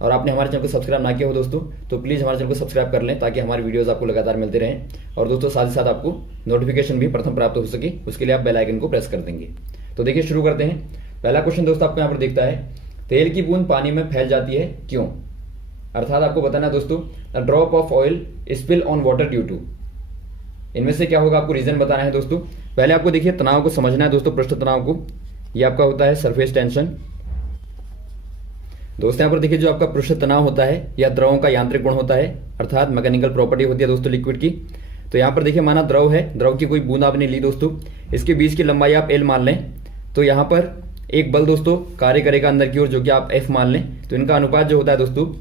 और आपने हमारे चैनल को सब्सक्राइब ना किया हो दोस्तों तो प्लीज़ हमारे चैनल को सब्सक्राइब कर लें ताकि हमारे वीडियोस आपको लगातार मिलते रहें। और दोस्तों साथ ही साथ आपको नोटिफिकेशन भी प्रथम प्राप्त हो सके उसके लिए आप बेल आइकन को प्रेस कर देंगे। तो देखिए शुरू करते हैं। पहला क्वेश्चन दोस्तों आपको यहाँ पर दिखता है, तेल की बूंद पानी में फैल जाती है क्यों? अर्थात आपको बताना है दोस्तों, a drop of oil spill on water due to. इनमें से क्या होगा आपको रीजन बताना है दोस्तों। पहले आपको देखिए तनाव को समझना है दोस्तों, पृष्ठ तनाव को। ये आपका होता है सरफेस टेंशन। दोस्तों यहाँ पर देखिए जो आपका पृष्ठ तनाव होता है या द्रवों का यांत्रिक गुण होता है, अर्थात मैकेनिकल प्रॉपर्टी होती है दोस्तों लिक्विड की। तो यहाँ पर देखिए माना द्रव है, द्रव की कोई बूंद आपने ली दोस्तों, इसके बीच की लंबाई आप एल मान लें। तो यहाँ पर एक बल दोस्तों कार्य करेगा अंदर की ओर जो कि आप एफ मान लें। तो इनका अनुपात जो होता है दोस्तों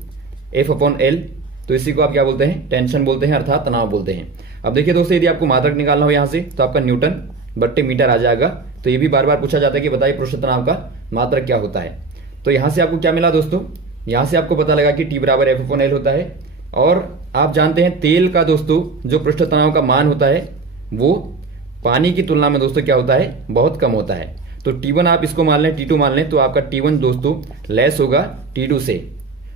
एफ अपॉन एल, तो इसी को आप क्या बोलते हैं, टेंशन बोलते हैं, अर्थात तनाव बोलते हैं। अब देखिए दोस्तों यदि आपको मात्रक निकालना हो यहाँ से तो आपका न्यूटन बट्टे मीटर आ जाएगा। तो ये भी बार बार पूछा जाता है कि बताइए पृष्ठ तनाव का मात्रक क्या होता है। तो यहाँ से आपको क्या मिला दोस्तों, यहाँ से आपको पता लगा कि टी बराबर एफ अपॉन एल होता है। और आप जानते हैं तेल का दोस्तों जो पृष्ठ तनाव का मान होता है वो पानी की तुलना में दोस्तों क्या होता है, बहुत कम होता है। तो T1 आप इसको मान लें, T2 मान लें, तो आपका T1 दोस्तों लेस होगा T2 से।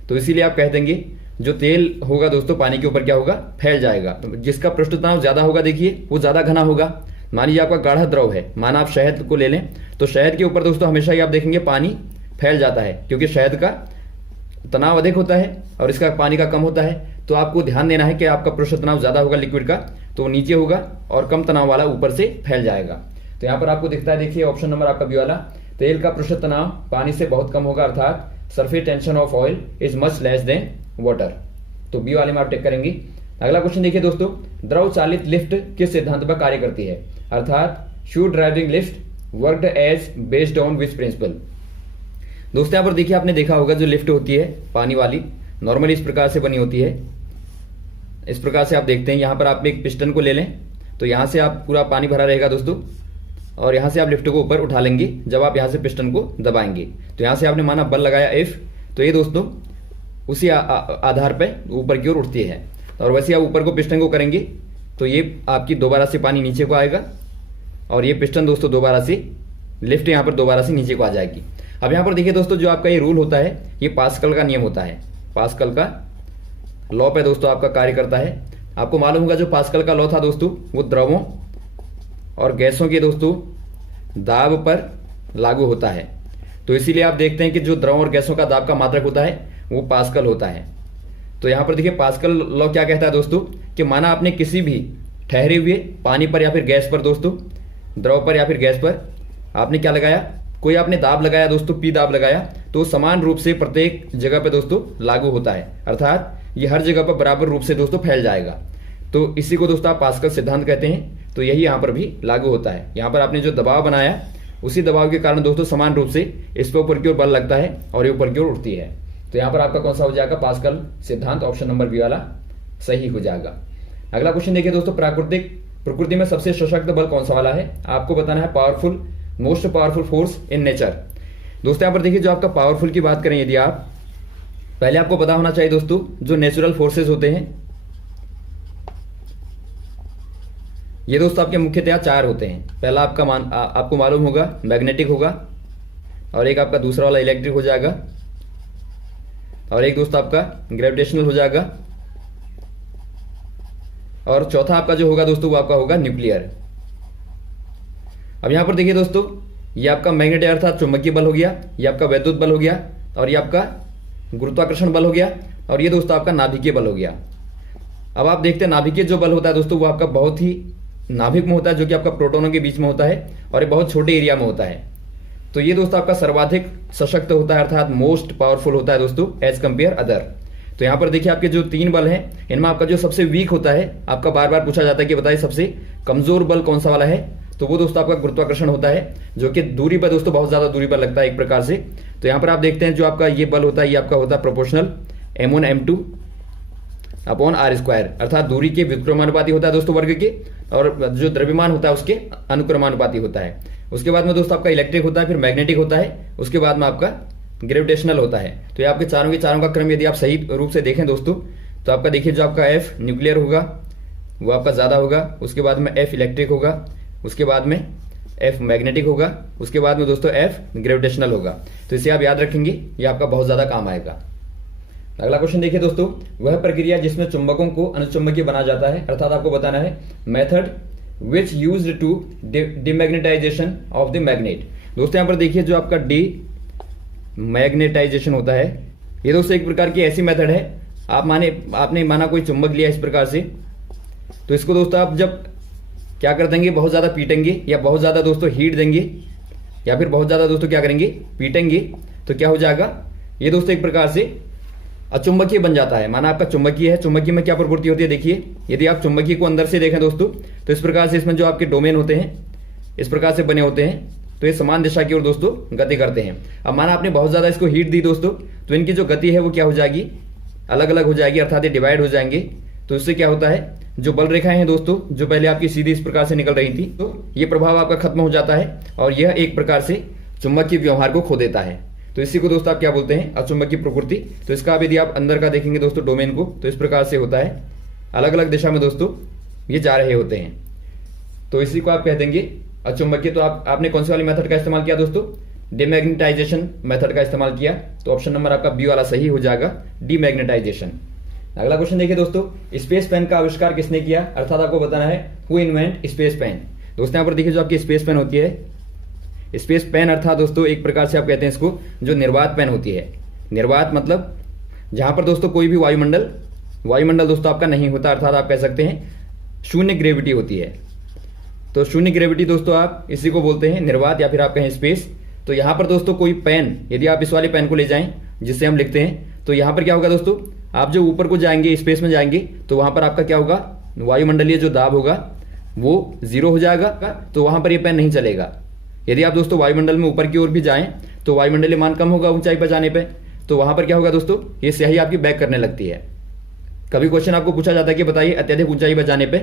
तो इसीलिए आप कह देंगे जो तेल होगा दोस्तों पानी के ऊपर क्या होगा, फैल जाएगा। जिसका पृष्ठ तनाव ज्यादा होगा देखिए वो ज्यादा घना होगा। मान लीजिए आपका गाढ़ा द्रव है, माना आप शहद को ले लें, तो शहद के ऊपर दोस्तों हमेशा ही आप देखेंगे पानी फैल जाता है क्योंकि शहद का तनाव अधिक होता है और इसका पानी का कम होता है। तो आपको ध्यान देना है कि आपका पृष्ठ तनाव ज्यादा होगा लिक्विड का तो नीचे होगा और कम तनाव वाला ऊपर से फैल जाएगा। तो यहाँ पर आपको दिखता है देखिए ऑप्शन नंबर आपका बी वाला, तेल का पृष्ठ तनाव पानी से बहुत कम होगा, अर्थात surface tension of oil is much less than water. तो बी वाले में आप टिक करेंगे। अगला क्वेश्चन देखिए दोस्तों, द्रव चालित लिफ्ट किस सिद्धांत पर कार्य करती है? अर्थात shoe driving lift worked as based on which principle. दोस्तों यहाँ पर देखिए आपने देखा होगा जो लिफ्ट होती है पानी वाली नॉर्मली इस प्रकार से बनी होती है। इस प्रकार से आप देखते हैं, यहाँ पर आप एक पिस्टन को ले लें तो यहाँ से आप पूरा पानी भरा रहेगा दोस्तों और यहाँ से आप लिफ्ट को ऊपर उठा लेंगे जब आप यहाँ से पिस्टन को दबाएंगे। तो यहाँ से आपने माना बल लगाया एफ, तो ये दोस्तों उसी आधार पर ऊपर की ओर उठती है। और वैसे आप ऊपर को पिस्टन को करेंगे तो ये आपकी दोबारा से पानी नीचे को आएगा और ये पिस्टन दोस्तों दोबारा से लिफ्ट यहाँ पर दोबारा से नीचे को आ जाएगी। अब यहाँ पर देखिए दोस्तों जो आपका ये रूल होता है ये पास्कल का नियम होता है, पास्कल का लॉ पे दोस्तों आपका कार्य करता है। आपको मालूम होगा जो पास्कल का लॉ था दोस्तों वो द्रवों और गैसों के दोस्तों दाब पर लागू होता है। तो इसीलिए आप देखते हैं कि जो द्रव और गैसों का दाब का मात्रक होता है वो पास्कल होता है। तो यहाँ पर देखिए पास्कल लॉ क्या कहता है दोस्तों कि माना आपने किसी भी ठहरे हुए पानी पर या फिर गैस पर दोस्तों, द्रव पर या फिर गैस पर आपने क्या लगाया, कोई आपने दाब लगाया दोस्तों, पी दाब लगाया, तो समान रूप से प्रत्येक जगह पे दोस्तों लागू होता है, अर्थात ये हर जगह पर बराबर रूप से दोस्तों फैल जाएगा। तो इसी को दोस्तों आप पास्कल सिद्धांत कहते हैं। तो यही यहाँ पर भी लागू होता है। यहाँ पर आपने जो दबाव बनाया उसी दबाव के कारण दोस्तों समान रूप से इस पर ऊपर की ओर बल लगता है और ये ऊपर की ओर उठती है। तो यहाँ पर आपका कौन सा हो जाएगा, पास्कल सिद्धांत, ऑप्शन नंबर बी वाला सही हो जाएगा। अगला क्वेश्चन देखिए दोस्तों, प्रकृति में सबसे सशक्त बल कौन सा वाला है? आपको बताना है powerful, most powerful force in nature. दोस्तों यहाँ पर देखिए जो आपका पावरफुल की बात करें यदि आप, पहले आपको पता होना चाहिए दोस्तों जो नेचुरल फोर्सेस होते हैं ये दोस्तों आपके मुख्यतः चार होते हैं। पहला आपका आपको मालूम होगा मैग्नेटिक होगा, और एक आपका दूसरा वाला इलेक्ट्रिक हो जाएगा, और एक दोस्तों आपका ग्रेविटेशनल हो जाएगा, और चौथा आपका जो होगा दोस्तों वो आपका होगा न्यूक्लियर। अब यहां पर देखिए दोस्तों ये आपका मैग्नेटिक अर्थात चुंबकीय बल हो गया, ये आपका वैद्युत बल हो गया, और ये आपका गुरुत्वाकर्षण बल हो गया, और ये दोस्तों आपका नाभिकीय बल हो गया। अब आप देखते हैं नाभिकीय जो बल होता है दोस्तों वो आपका बहुत ही नाभिक में होता है जो कि आपका प्रोटोनों के बीच में होता है और ये बहुत छोटे एरिया में होता है। तो ये दोस्तों आपका सर्वाधिक सशक्त होता है, अर्थात मोस्ट पावरफुल होता है दोस्तों एज कंपेयर अदर। तो यहाँ पर देखिए आपके जो तीन बल हैं इनमें आपका जो सबसे वीक होता है, आपका बार बार पूछा जाता है कि बताइए सबसे कमजोर बल कौन सा वाला है, तो वो दोस्तों आपका गुरुत्वाकर्षण होता है जो कि दूरी पर दोस्तों बहुत ज्यादा दूरी पर लगता है एक प्रकार से। तो यहाँ पर आप देखते हैं जो आपका ये बल होता है ये आपका होता है proportional m1 m2 upon r square, अर्थात दूरी के व्युत्क्रमानुपाती होता है दोस्तों वर्ग के, और जो द्रव्यमान होता है उसके अनुक्रमानुपाती होता है। उसके बाद में दोस्तों आपका इलेक्ट्रिक होता है, फिर मैग्नेटिक होता है, उसके बाद में आपका ग्रेविटेशनल होता है। तो ये आपके चारों के चारों का क्रम यदि आप सही रूप से देखें दोस्तों तो आपका देखिए जो आपका एफ न्यूक्लियर होगा वो आपका ज्यादा होगा, उसके बाद में एफ इलेक्ट्रिक होगा, उसके बाद में एफ मैग्नेटिक होगा, उसके बाद में दोस्तों एफ ग्रेविटेशनल होगा। तो इसे आप याद रखेंगे, ये आपका बहुत ज्यादा काम आएगा। अगला क्वेश्चन देखिए दोस्तों, वह प्रक्रिया जिसमें चुंबकों को अनुचुंबकीय बना जाता है, अर्थात आपको बताना है method which used to demagnetization of the magnet. दोस्तों यहाँ पर देखिए जो आपका मैग्नेटाइजेशन होता है, ये दोस्तों एक प्रकार की ऐसी मेथड है, आपने माना कोई चुंबक लिया इस प्रकार से, तो इसको दोस्तों आप जब क्या कर देंगे, बहुत ज्यादा पीटेंगे या बहुत ज्यादा दोस्तों हीट देंगे या फिर बहुत ज्यादा दोस्तों क्या करेंगे, पीटेंगे, तो क्या हो जाएगा, ये दोस्तों एक प्रकार से अचुंबकीय बन जाता है। माना आपका चुंबकीय है, चुंबकीय में क्या प्रवृत्ति होती है, देखिए यदि आप चुंबकीय को अंदर से देखें दोस्तों, तो इस प्रकार से इसमें जो आपके डोमेन होते हैं इस प्रकार से बने होते हैं, तो ये समान दिशा की ओर दोस्तों गति करते हैं। अब माना आपने बहुत ज्यादा इसको हीट दी दोस्तों, तो इनकी जो गति है वो क्या हो जाएगी, अलग अलग हो जाएगी, अर्थात ये डिवाइड हो जाएंगे। तो इससे क्या होता है, जो बल रेखाएं हैं दोस्तों जो पहले आपकी सीधी इस प्रकार से निकल रही थी, तो ये प्रभाव आपका खत्म हो जाता है और यह एक प्रकार से चुंबकीय व्यवहार को खो देता है। तो इसी को दोस्तों आप क्या बोलते हैं, अचुंबकीय प्रकृति। तो इसका अब यदि आप अंदर का देखेंगे दोस्तों डोमेन को, तो इस प्रकार से होता है, अलग अलग दिशा में दोस्तों ये जा रहे होते हैं, तो इसी को आप कह देंगे अचुंबकीय। तो आपने कौन सी वाली मेथड का इस्तेमाल किया दोस्तों, डिमैग्नेटाइजेशन मेथड का इस्तेमाल किया। तो ऑप्शन नंबर आपका बी वाला सही हो जाएगा, डिमैग्नेटाइजेशन। अगला क्वेश्चन देखिए दोस्तों, स्पेस पेन का आविष्कार किसने किया, अर्थात आपको बताना है हु इन्वेंट स्पेस पेन। दोस्तों यहाँ पर देखिए जो आपकी स्पेस पेन होती है, स्पेस पेन अर्थात दोस्तों एक प्रकार से आप कहते हैं इसको जो निर्वात पेन होती है। निर्वात मतलब जहां पर दोस्तों कोई भी वायुमंडल दोस्तों आपका नहीं होता, अर्थात आप कह सकते हैं शून्य ग्रेविटी होती है। तो शून्य ग्रेविटी दोस्तों आप इसी को बोलते हैं निर्वात या फिर आप कहें स्पेस। तो यहां पर दोस्तों कोई पेन, यदि आप इस वाले पेन को ले जाएं जिससे हम लिखते हैं, तो यहां पर क्या होगा दोस्तों, आप जो ऊपर को जाएंगे स्पेस में जाएंगे, तो वहां पर आपका क्या होगा, वायुमंडलीय जो दाब होगा वो 0 हो जाएगा, तो वहां पर ये पेन नहीं चलेगा। यदि आप दोस्तों वायुमंडल में ऊपर की ओर भी जाएं तो वायुमंडलीय मान कम होगा ऊंचाई पर जाने पे, तो वहां पर क्या होगा दोस्तों, ये स्याही आपकी बैक करने लगती है। कभी क्वेश्चन आपको पूछा जाता है कि बताइए अत्यधिक ऊंचाई पर जाने पे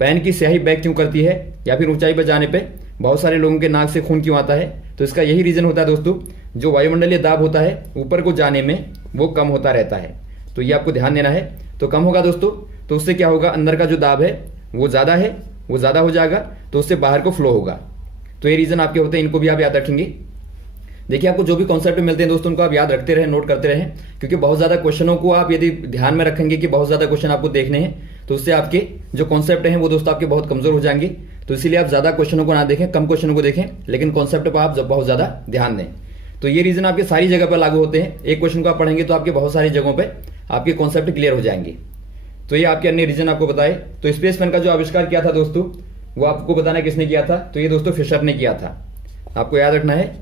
पेन की स्याही बैक क्यों करती है, या फिर ऊंचाई पर जाने पे बहुत सारे लोगों के नाक से खून क्यों आता है, तो इसका यही रीजन होता है दोस्तों, जो वायुमंडलीय दाब होता है ऊपर को जाने में वो कम होता रहता है। तो ये आपको ध्यान देना है। तो कम होगा दोस्तों, तो उससे क्या होगा, अंदर का जो दाब है वो ज्यादा हो जाएगा, तो उससे बाहर को फ्लो होगा। तो ये रीजन आपके होते हैं, इनको भी आप याद रखेंगे। देखिए आपको जो भी कॉन्सेप्ट मिलते हैं दोस्तों उनको आप याद रखते रहें, नोट करते रहें, क्योंकि बहुत ज्यादा क्वेश्चनों को आप यदि ध्यान में रखेंगे कि बहुत ज्यादा क्वेश्चन आपको देखने हैं, तो उससे आपके जो कॉन्सेप्ट हैं वो दोस्तों आपके बहुत कमजोर हो जाएंगे। तो इसीलिए आप ज्यादा क्वेश्चनों को ना देखें, कम क्वेश्चनों को देखें, लेकिन कॉन्सेप्ट पर आप बहुत ज्यादा ध्यान दें। तो ये रीजन आपके सारी जगह पर लागू होते हैं। एक क्वेश्चन को आप पढ़ेंगे तो आपके बहुत सारी जगहों पर आपके कॉन्सेप्ट क्लियर हो जाएंगे। तो ये आपके अन्य रीजन आपको बताए। तो स्पेस पेन का जो आविष्कार किया था दोस्तों, वो आपको बताना किसने किया था, तो ये दोस्तों फिशर ने किया था। आपको याद रखना है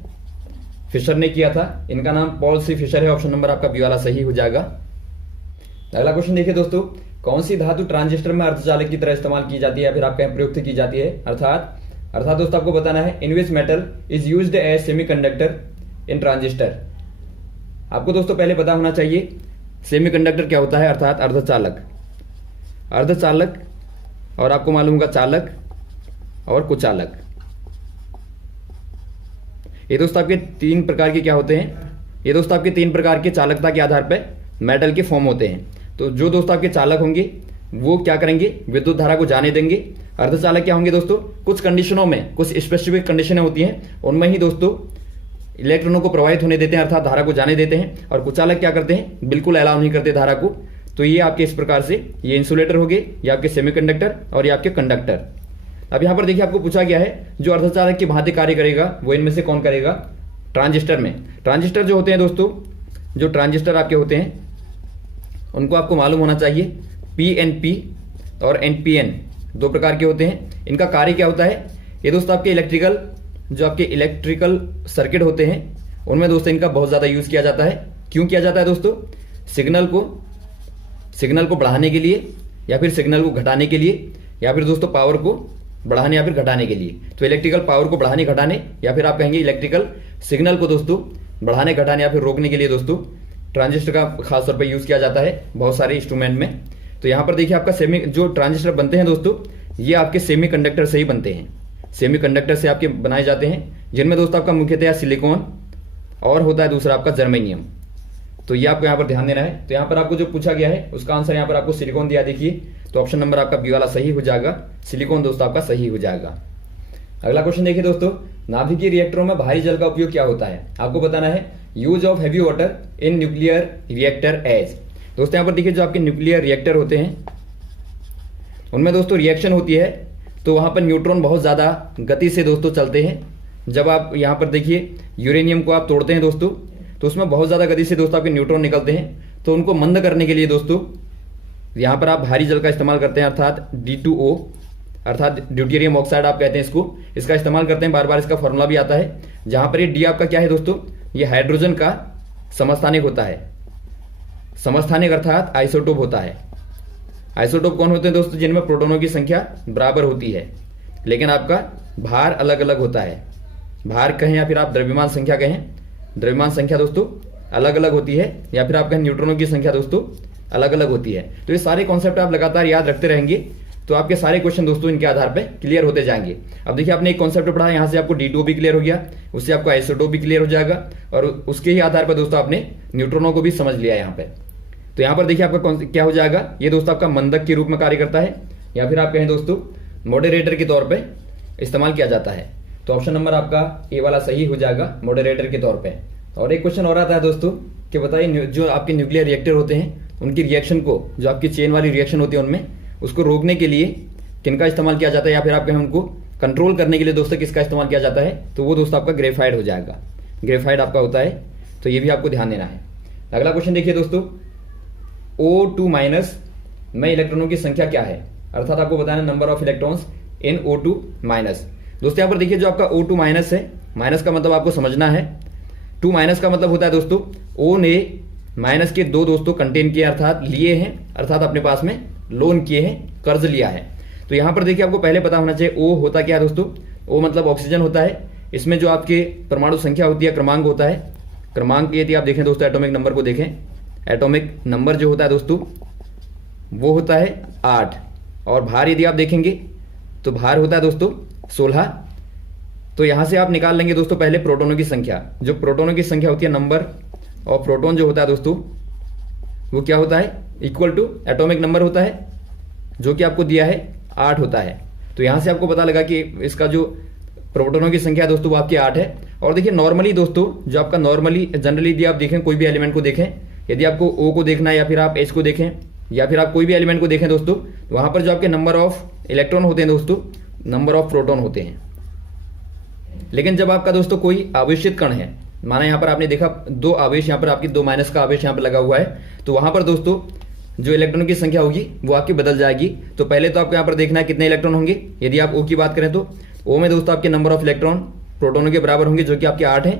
फिशर ने किया था, इनका नाम पॉल सी फिशर है। ऑप्शन नंबर आपका बी वाला सही हो जाएगा। अगला क्वेश्चन देखिए दोस्तों, कौन सी धातु ट्रांजिस्टर में अर्धचालक की तरह इस्तेमाल की जाती है, फिर आप कहें प्रयुक्त की जाती है, अर्थात दोस्तों आपको बताना है in which metal is used as semiconductor in transistor. आपको दोस्तों पहले पता होना चाहिए सेमीकंडक्टर क्या होता है, अर्थात अर्धचालक, और आपको मालूम होगा चालक और कुचालक। ये दोस्तों आपके 3 प्रकार के क्या होते हैं, ये दोस्तों आपके 3 प्रकार के चालकता के आधार पर मेटल के फॉर्म होते हैं। तो जो दोस्तों आपके चालक होंगे वो क्या करेंगे, विद्युत धारा को जाने देंगे। अर्धचालक क्या होंगे दोस्तों, कुछ कंडीशनों में, कुछ स्पेसिफिक कंडीशनें होती हैं, उनमें ही दोस्तों इलेक्ट्रॉनों को प्रवाहित होने देते हैं, अर्थात धारा को जाने देते हैं। और कुचालक क्या करते हैं, बिल्कुल अलाउ नहीं करते धारा को। तो ये आपके इस प्रकार से ये इंसुलेटर हो गए, ये आपके सेमीकंडक्टर और ये आपके कंडक्टर। अब यहां पर देखिए आपको पूछा गया है जो अर्धचालक की भांति कार्य करेगा वो इनमें से कौन करेगा, ट्रांजिस्टर में। ट्रांजिस्टर जो होते हैं दोस्तों, जो ट्रांजिस्टर आपके होते हैं उनको आपको मालूम होना चाहिए पीएनपी और एनपीएन 2 प्रकार के होते हैं। इनका कार्य क्या होता है, ये दोस्तों आपके इलेक्ट्रिकल सर्किट होते हैं उनमें दोस्तों इनका बहुत ज्यादा यूज किया जाता है। क्यों किया जाता है दोस्तों, सिग्नल को बढ़ाने के लिए, या फिर सिग्नल को घटाने के लिए, या फिर दोस्तों पावर को बढ़ाने या फिर घटाने के लिए। तो इलेक्ट्रिकल पावर को बढ़ाने घटाने, या फिर आप कहेंगे इलेक्ट्रिकल सिग्नल को दोस्तों बढ़ाने घटाने या फिर रोकने के लिए दोस्तों ट्रांजिस्टर का खासतौर पर यूज किया जाता है बहुत सारे इंस्ट्रूमेंट में। तो यहां पर देखिए आपका जो ट्रांजिस्टर बनते हैं दोस्तों, ये आपके सेमीकंडक्टर से ही बनते हैं, सेमीकंडक्टर से आपके बनाए जाते हैं, जिनमें दोस्तों आपका मुख्यतः सिलिकॉन और होता है दूसरा आपका जर्मेनियम। तो ये आपको यहाँ पर ध्यान देना है। तो यहाँ पर आपको जो पूछा गया है उसका आंसर यहाँ पर आपको सिलिकॉन दिया, देखिए। तो ऑप्शन नंबर आपका बी वाला सही हो जाएगा, सिलिकॉन दोस्तों आपका सही हो जाएगा। अगला क्वेश्चन देखिए दोस्तों, नाभिकीय रिएक्टरों में भारी जल का उपयोग क्या होता है। आपको बताना है use of heavy water in nuclear reactor as. दोस्तों यहाँ पर देखिए जो आपके न्यूक्लियर रिएक्टर होते हैं उनमें दोस्तों रिएक्शन होती है तो वहां पर न्यूट्रॉन बहुत ज्यादा गति से दोस्तों चलते हैं। जब आप यहाँ पर देखिए यूरेनियम को आप तोड़ते हैं दोस्तों तो उसमें बहुत ज्यादा गति से दोस्तों आपके न्यूट्रॉन निकलते हैं। तो उनको मंद करने के लिए दोस्तों यहाँ पर आप भारी जल का इस्तेमाल करते हैं, अर्थात D2O अर्थात ड्यूटेरियम ऑक्साइड आप कहते हैं इसको, इसका इस्तेमाल करते हैं। बार बार इसका फॉर्मूला भी आता है जहां पर ये डी आपका क्या है दोस्तों, ये हाइड्रोजन का समस्थानिक होता है। समस्थानिक अर्थात आइसोटोप होता है। आइसोटोप कौन होते हैं दोस्तों, जिनमें प्रोटॉनों की संख्या बराबर होती है लेकिन आपका भार अलग अलग होता है। भार कहें या फिर आप द्रव्यमान संख्या कहें, द्रव्यमान संख्या दोस्तों अलग अलग होती है, या फिर आप कहें न्यूट्रॉनों की संख्या दोस्तों अलग अलग होती है। तो ये सारे कॉन्सेप्ट आप लगातार याद रखते रहेंगे तो आपके सारे क्वेश्चन दोस्तों इनके आधार पे क्लियर होते जाएंगे। अब देखिए आपने एक कॉन्सेप्ट पढ़ा, यहाँ से आपको D2O भी क्लियर हो गया, उससे आपको आइसोटोप भी क्लियर हो जाएगा और उसके ही आधार पर दोस्तों आपने न्यूट्रॉनों को भी समझ लिया यहाँ पे। तो यहाँ पर देखिए आपका क्या हो जाएगा, ये दोस्तों आपका मंदक के रूप में कार्य करता है या फिर आप कहें दोस्तों मॉडरेटर के तौर पर इस्तेमाल किया जाता है। तो ऑप्शन नंबर आपका ए वाला सही हो जाएगा, मॉडरेटर के तौर पर। और एक क्वेश्चन और आता है दोस्तों कि बताइए जो आपके न्यूक्लियर रिएक्टर होते हैं उनकी रिएक्शन को, जो आपकी चेन वाली रिएक्शन होती है उनमें, उसको रोकने के लिए किनका इस्तेमाल किया जाता है, या फिर आप कहें उनको कंट्रोल करने के लिए दोस्तों किसका इस्तेमाल किया जाता है। तो वो दोस्तों आपका ग्रेफाइट हो जाएगा, ग्रेफाइट आपका होता है। तो ये भी आपको ध्यान देना है। अगला क्वेश्चन देखिए दोस्तों, O2 माइनस में इलेक्ट्रॉनों की संख्या क्या है, अर्थात आपको बताना number of electrons in O2 minus. दोस्तों यहाँ पर देखिए जो आपका O2 माइनस है, माइनस का मतलब आपको समझना है, 2 माइनस का मतलब होता है दोस्तों O ने माइनस के 2 दोस्तों कंटेन किए अर्थात लिए हैं, अर्थात अपने पास में लोन किए हैं, कर्ज लिया है। तो यहां पर देखिए आपको पहले पता होना चाहिए O होता क्या है दोस्तों, O मतलब ऑक्सीजन होता है। इसमें जो आपके परमाणु संख्या होती है क्रमांक होता है। क्रमांक यदि आप देखें दोस्तों, एटॉमिक नंबर को देखें, एटॉमिक नंबर जो होता है दोस्तों वो होता है 8 और भार यदि आप देखेंगे तो भार होता है दोस्तों 16। तो यहां से आप निकाल लेंगे दोस्तों पहले प्रोटोनों की संख्या। जो प्रोटोनों की संख्या होती है, नंबर और प्रोटोन जो होता है दोस्तों वो क्या होता है, इक्वल टू एटॉमिक नंबर होता है जो कि आपको दिया है 8 होता है। तो यहां से आपको पता लगा कि इसका जो प्रोटोनों की संख्या दोस्तों वो आपकी 8 है। और देखिए नॉर्मली दोस्तों जो आपका नॉर्मली जनरली यदि आप देखें कोई भी एलिमेंट को देखें, यदि आपको O को देखना है या फिर आप H को देखें या फिर आप कोई भी एलिमेंट को देखें दोस्तों, वहां पर जो आपके नंबर ऑफ इलेक्ट्रॉन होते हैं दोस्तों, नंबर ऑफ प्रोटोन होते हैं। लेकिन जब आपका दोस्तों कोई आवेशित कण है, माना यहाँ पर आपने देखा 2 आवेश, यहाँ पर आपकी 2 माइनस का आवेश यहाँ पर लगा हुआ है, तो वहां पर दोस्तों जो इलेक्ट्रॉन की संख्या होगी वो आपकी बदल जाएगी। तो पहले तो आपको यहाँ पर देखना है कितने इलेक्ट्रॉन होंगे। यदि आप O की बात करें तो O में दोस्तों आपके नंबर ऑफ इलेक्ट्रॉन प्रोटोनों के बराबर होंगे जो कि आपके 8 है।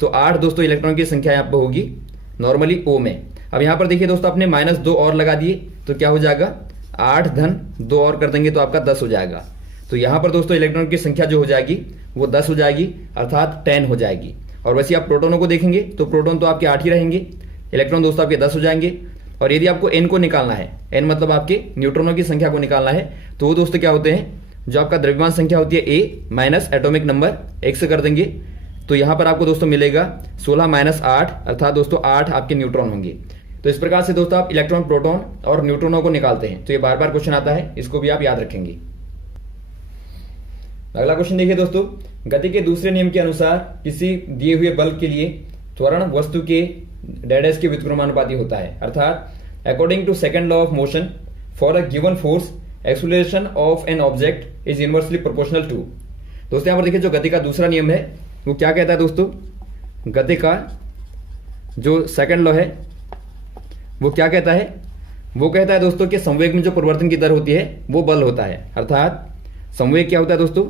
तो 8 दोस्तों इलेक्ट्रॉन की संख्या यहाँ पर होगी नॉर्मली O में। अब यहाँ पर देखिए दोस्तों आपने -2 और लगा दिए तो क्या हो जाएगा, 8 धन 2 और कर देंगे तो आपका 10 हो जाएगा। तो यहाँ पर दोस्तों इलेक्ट्रॉन की संख्या जो हो जाएगी वो 10 हो जाएगी अर्थात 10 हो जाएगी। और वैसे आप प्रोटोनों को देखेंगे तो प्रोटोन तो आपके 8 ही रहेंगे, इलेक्ट्रॉन दोस्तों आपके 10 हो जाएंगे। और यदि आपको N को निकालना है, N मतलब आपके न्यूट्रॉनों की संख्या को निकालना है, तो वो दोस्तों क्या होते हैं, जो आपका द्रव्यमान संख्या होती है A माइनस एटॉमिक नंबर 1 से कर देंगे तो यहां पर आपको दोस्तों मिलेगा 16 माइनस 8 अर्थात दोस्तों 8 आपके न्यूट्रॉन होंगे। तो इस प्रकार से दोस्तों आप इलेक्ट्रॉन, प्रोटॉन और न्यूट्रॉनों को निकालते हैं। तो ये बार बार क्वेश्चन आता है, इसको भी आप याद रखेंगे। अगला क्वेश्चन देखिए दोस्तों, गति के दूसरे नियम के अनुसार किसी दिए हुए बल के लिए त्वरण वस्तु के डैश के व्युत्क्रमानुपाती होता है, अर्थात according to second law of motion for a given force acceleration of an object is inversely proportional to. दोस्तों यहां पर देखिए जो गति का दूसरा नियम है वो क्या कहता है दोस्तों, गति का जो सेकंड लॉ है वो क्या कहता है, वो कहता है दोस्तों कि संवेग में जो परिवर्तन की दर होती है वो बल होता है। अर्थात संवेग क्या होता है दोस्तों,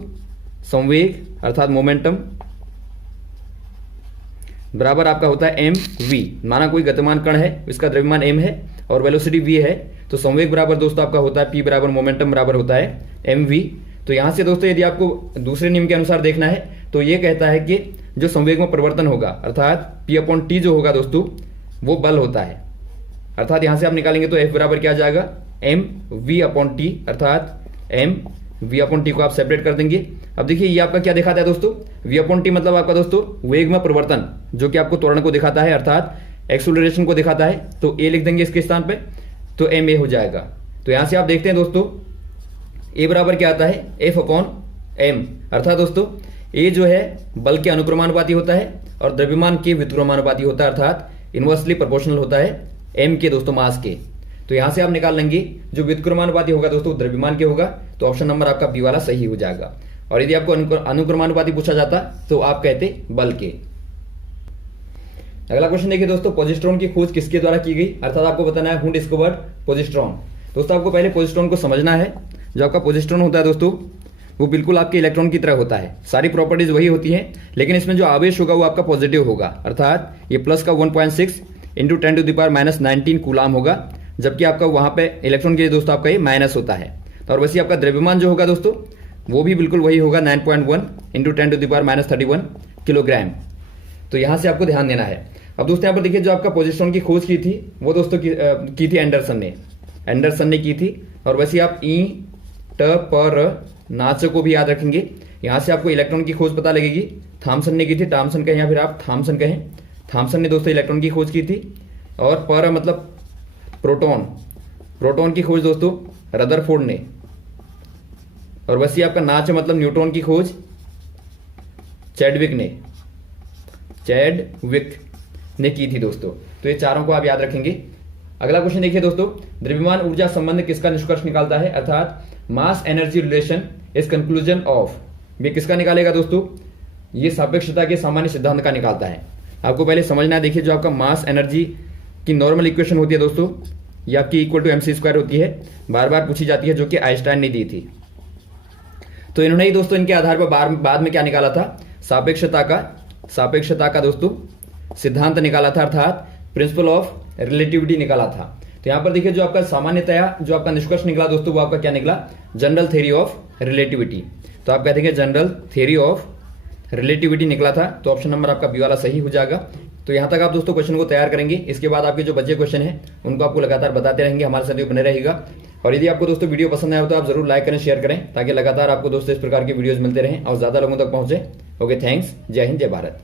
संवेग अर्थात मोमेंटम बराबर आपका होता है mv। माना कोई गतिमान कण है, इसका द्रव्यमान m है और वेलोसिटी v है, तो संवेग बराबर दोस्तों आपका होता है p बराबर मोमेंटम बराबर होता है mv। तो यहां से दोस्तों यदि आपको दूसरे नियम के अनुसार देखना है तो ये कहता है कि जो संवेग में परिवर्तन होगा अर्थात p/t जो होगा दोस्तों वो बल होता है। अर्थात यहां से आप निकालेंगे तो F बराबर क्या आ जाएगा, mv/t अर्थात mv/t को आप सेपरेट कर देंगे। अब देखिए ये आपका क्या दिखाता है दोस्तों, v/t मतलब आपका दोस्तों वेग में परिवर्तन जो कि आपको त्वरण को दिखाता है अर्थात एक्सेलरेशन को दिखाता है। तो a लिख देंगे इसके स्थान पे तो ma हो जाएगा। तो यहां से आप देखते हैं दोस्तों a बराबर क्या आता है, F/m अर्थात दोस्तों a जो है बल के अनुक्रमानुपाती होता है और द्रव्यमान के व्युत्क्रमानुपाती होता है, अर्थात इनवर्सली प्रोपोर्शनल होता है m के दोस्तों मास के। तो यहां से आप निकाल लेंगे जो व्युत्क्रमानुपाती होगा दोस्तों द्रव्यमान के होगा, तो ऑप्शन नंबर आपका बी वाला सही हो जाएगा। और यदि आपको अनुक्रमानुपाती पूछा जाता तो आप कहते बल के। अगला क्वेश्चन देखिए दोस्तों, पोजिस्ट्रॉन की खोज किसके द्वारा की गई, अर्थात आपको बताना है हु डिस्कवर्ड पोजिस्ट्रॉन। दोस्तों आपको पहले पोजिस्ट्रॉन को समझना है। जो आपका पोजिस्ट्रॉन होता है दोस्तों वो बिल्कुल आपके इलेक्ट्रॉन की तरह होता है, सारी प्रॉपर्टीज वही होती हैं, लेकिन इसमें जो आवेश होगा वो आपका पॉजिटिव होगा, अर्थात ये प्लस का 1.6 इंटू 10⁻⁻19 कूलाम होगा, जबकि आपका वहां पे इलेक्ट्रॉन के लिए दोस्तों आपका ये माइनस होता है। और वैसे आपका द्रव्यमान जो होगा दोस्तों वो भी बिल्कुल वही होगा 9.1 इंटू 10⁻31 किलोग्राम। तो यहां से आपको ध्यान देना है। अब दोस्तों यहाँ पर देखिए जो आपका पोजिस्ट्रॉन की खोज की थी वो दोस्तों की थी एंडरसन ने की थी। और वैसे आप ई ट पर नाच को भी याद रखेंगे। यहां से आपको इलेक्ट्रॉन की खोज पता लगेगी, थॉमसन ने की थी, टॉमसन कहें या फिर आप थॉमसन कहें, थॉमसन ने दोस्तों इलेक्ट्रॉन की खोज की थी। और पर मतलब प्रोटॉन की खोज दोस्तों रदरफोर्ड ने। और वैसे आपका नाच मतलब न्यूट्रॉन की खोज चैडविक ने की थी दोस्तों। तो ये चारों को आप याद रखेंगे। अगला क्वेश्चन देखिए दोस्तों, द्रव्यमान ऊर्जा संबंध किसका निष्कर्ष निकालता है, अर्थात mass energy relation is conclusion of. ये किसका निकालेगा दोस्तों, ये सापेक्षता के सामान्य सिद्धांत का निकालता है। आपको पहले समझना है। देखिए जो आपका मास एनर्जी की नॉर्मल इक्वेशन होती है दोस्तों ये आपकी इक्वल टू mc² होती है, बार बार पूछी जाती है, जो कि आइंस्टाइन ने दी थी। तो इन्होंने ही दोस्तों इनके आधार पर बाद में क्या निकाला था, सापेक्षता का दोस्तों सिद्धांत निकाला था, अर्थात प्रिंसिपल ऑफ रिलेटिविटी निकाला था। तो यहां पर देखिए जो आपका सामान्यतया जो आपका निष्कर्ष निकला दोस्तों वो आपका क्या निकला, जनरल थ्योरी ऑफ रिलेटिविटी। तो आप कहते हैं जनरल थ्योरी ऑफ रिलेटिविटी निकला था। तो ऑप्शन नंबर आपका बी वाला सही हो जाएगा। तो यहां तक आप दोस्तों क्वेश्चन को तैयार करेंगे। इसके बाद आपके जो बचे क्वेश्चन हैं उनको आपको लगातार बताते रहेंगे, हमारे साथ बने रहेगा। और यदि आपको दोस्तों वीडियो पसंद आया हो तो आप जरूर लाइक करें, शेयर करें, ताकि लगातार आपको दोस्तों इस प्रकार की वीडियोस मिलते रहें और ज्यादा लोगों तक पहुंचे। Okay, thanks. जय हिंद, जय भारत।